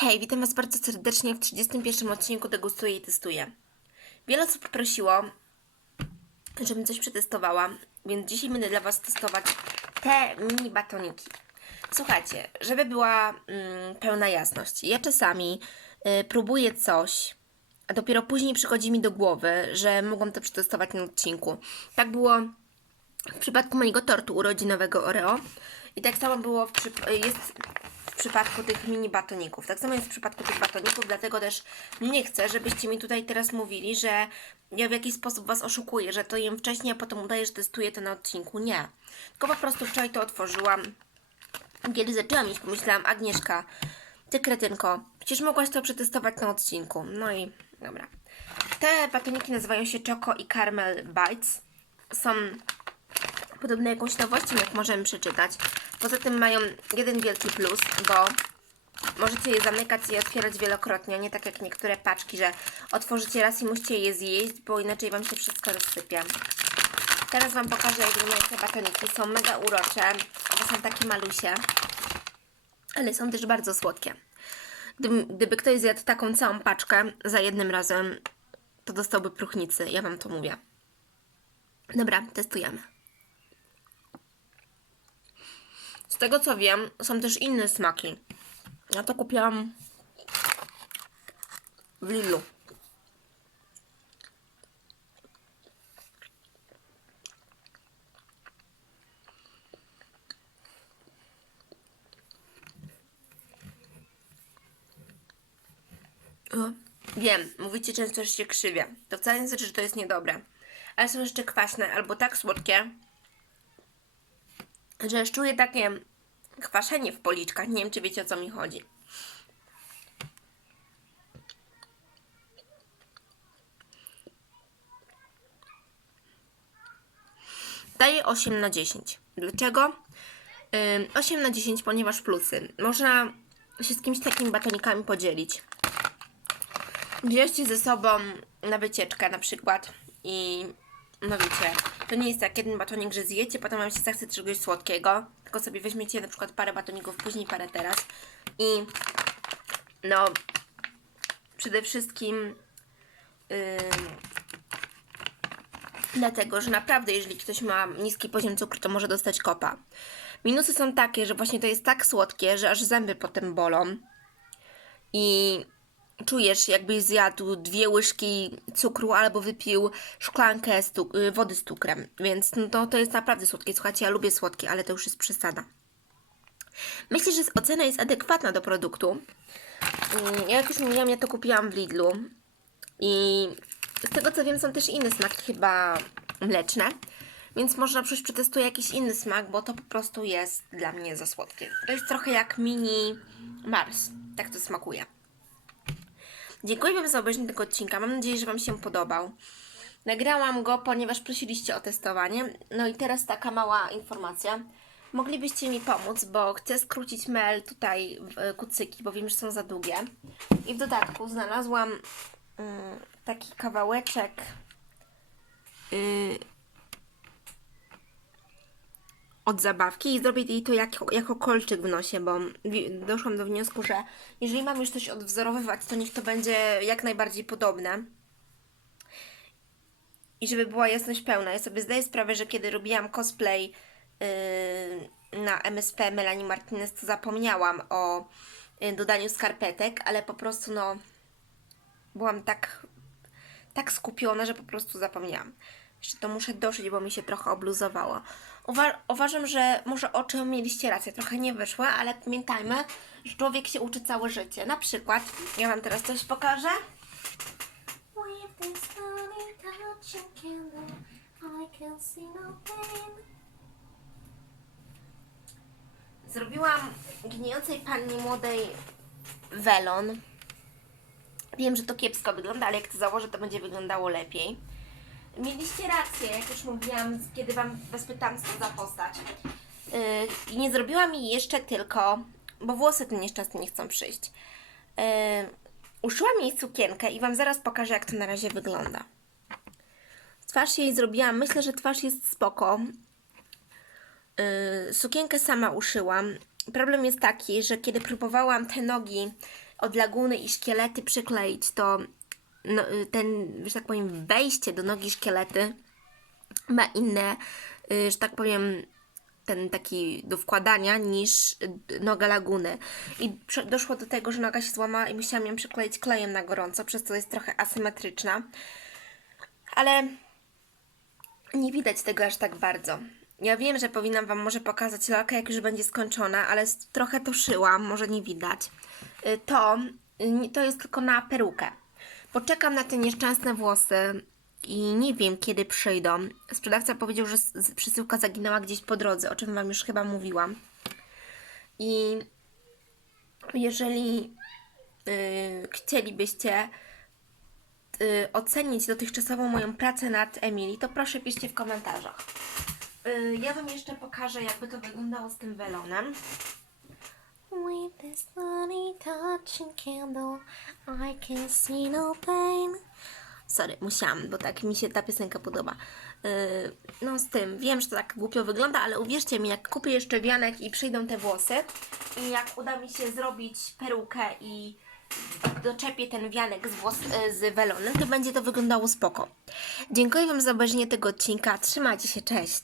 Hej, witam Was bardzo serdecznie w 31 odcinku Degustuję i Testuję. Wiele osób prosiło, żebym coś przetestowała, więc dzisiaj będę dla Was testować te mini batoniki. Słuchajcie, żeby była mm, pełna jasność, ja czasami y, próbuję coś, a dopiero później przychodzi mi do głowy, że mogłam to przetestować na odcinku. Tak było w przypadku mojego tortu urodzinowego Oreo i tak samo było w jest przypadku tych mini batoników. Tak samo jest w przypadku tych batoników, dlatego też nie chcę, żebyście mi tutaj teraz mówili, że ja w jakiś sposób Was oszukuję, że to jem wcześniej, a potem udaję, że testuję to na odcinku. Nie. Tylko po prostu wczoraj to otworzyłam. Kiedy zaczęłam iść, pomyślałam, Agnieszka, ty kretynko, przecież mogłaś to przetestować na odcinku. No i dobra. Te batoniki nazywają się Choco i Caramel Bites. Są podobne jakąś nowością, jak możemy przeczytać. Poza tym mają jeden wielki plus, bo możecie je zamykać i otwierać wielokrotnie, nie tak jak niektóre paczki, że otworzycie raz i musicie je zjeść, bo inaczej Wam się wszystko rozsypie. Teraz Wam pokażę, jak wyglądają te batoniki. Są mega urocze, bo są takie malusie, ale są też bardzo słodkie. Gdyby ktoś zjadł taką całą paczkę za jednym razem, to dostałby próchnicy, ja Wam to mówię. Dobra, testujemy. Z tego co wiem, są też inne smaki. Ja to kupiłam w Lidlu. Wiem, mówicie często, że się krzywię. To wcale nie znaczy, że to jest niedobre. Ale są jeszcze kwaśne albo tak słodkie, że aż czuję takie kwaszenie w policzkach. Nie wiem, czy wiecie o co mi chodzi. Daję 8 na 10. Dlaczego? Ym, 8 na 10, ponieważ plusy. Można się z kimś takimi batonikami podzielić. Je ze sobą na wycieczkę na przykład i no wiecie, to nie jest tak jeden batonik, że zjecie, potem wam się zachce czegoś słodkiego, tylko sobie weźmiecie na przykład parę batoników, później parę teraz. I no przede wszystkim yy, dlatego, że naprawdę jeżeli ktoś ma niski poziom cukru, to może dostać kopa. Minusy są takie, że właśnie to jest tak słodkie, że aż zęby potem bolą. I czujesz, jakbyś zjadł dwie łyżki cukru albo wypił szklankę z y, wody z cukrem. Więc no to, to jest naprawdę słodkie. Słuchajcie, ja lubię słodkie, ale to już jest przesada. Myślę, że ocena jest adekwatna do produktu. Mm, Jak już mówiłam, ja to kupiłam w Lidlu. I z tego co wiem, są też inne smaki, chyba mleczne. Więc może na przyszłość przetestuję jakiś inny smak, bo to po prostu jest dla mnie za słodkie. To jest trochę jak mini Mars. Tak to smakuje. Dziękuję Wam za obejrzenie tego odcinka. Mam nadzieję, że Wam się podobał. Nagrałam go, ponieważ prosiliście o testowanie. No i teraz taka mała informacja. Moglibyście mi pomóc, bo chcę skrócić mail tutaj e, kucyki, bo wiem, że są za długie. I w dodatku znalazłam mm, taki kawałeczek y, od zabawki i zrobię jej to jako, jako kolczyk w nosie, bo doszłam do wniosku, że jeżeli mam już coś odwzorowywać, to niech to będzie jak najbardziej podobne. I żeby była jasność pełna. Ja sobie zdaję sprawę, że kiedy robiłam cosplay yy, na MSP Melanie Martinez, to zapomniałam o yy, dodaniu skarpetek, ale po prostu no byłam tak, tak skupiona, że po prostu zapomniałam. Jeszcze to muszę doszyć, bo mi się trochę obluzowało. Uwa- uważam, że może oczy mieliście rację, trochę nie wyszły, ale pamiętajmy, że człowiek się uczy całe życie. Na przykład, ja Wam teraz coś pokażę. No. Zrobiłam gnijącej pannie młodej welon. Wiem, że to kiepsko wygląda, ale jak to założę, to będzie wyglądało lepiej. Mieliście rację, jak już mówiłam, kiedy Wam Was pytałam, co za postać. Yy, nie zrobiłam jej jeszcze tylko, bo włosy ten nieszczęsny nie chcą przyjść. Yy, uszyłam jej sukienkę i Wam zaraz pokażę, jak to na razie wygląda. Twarz jej zrobiłam, myślę, że twarz jest spoko. Yy, sukienkę sama uszyłam. Problem jest taki, że kiedy próbowałam te nogi od laguny i szkielety przykleić, to no, y, ten, że tak powiem, wejście do nogi szkielety ma inne, y, że tak powiem, ten taki do wkładania niż noga laguny. I doszło do tego, że noga się złamała i musiałam ją przykleić klejem na gorąco, przez co jest trochę asymetryczna. Ale nie widać tego aż tak bardzo. Ja wiem, że powinnam Wam może pokazać lalkę, jak już będzie skończona, ale trochę to szyłam, może nie widać. Y, To, to jest tylko na perukę. Poczekam na te nieszczęsne włosy i nie wiem, kiedy przyjdą. Sprzedawca powiedział, że przesyłka zaginęła gdzieś po drodze, o czym Wam już chyba mówiłam. I jeżeli y, chcielibyście y, ocenić dotychczasową moją pracę nad Emily, to proszę piszcie w komentarzach. Y, ja Wam jeszcze pokażę, jakby to wyglądało z tym welonem. With this funny touching candle, I can see no pain. Sorry, musiałam, bo tak mi się ta piosenka podoba. Yy, no z tym, wiem, że to tak głupio wygląda, ale uwierzcie mi, jak kupię jeszcze wianek i przyjdą te włosy i jak uda mi się zrobić perukę i doczepię ten wianek z, włos, yy, z welonem, to będzie to wyglądało spoko. Dziękuję Wam za obejrzenie tego odcinka. Trzymajcie się, cześć!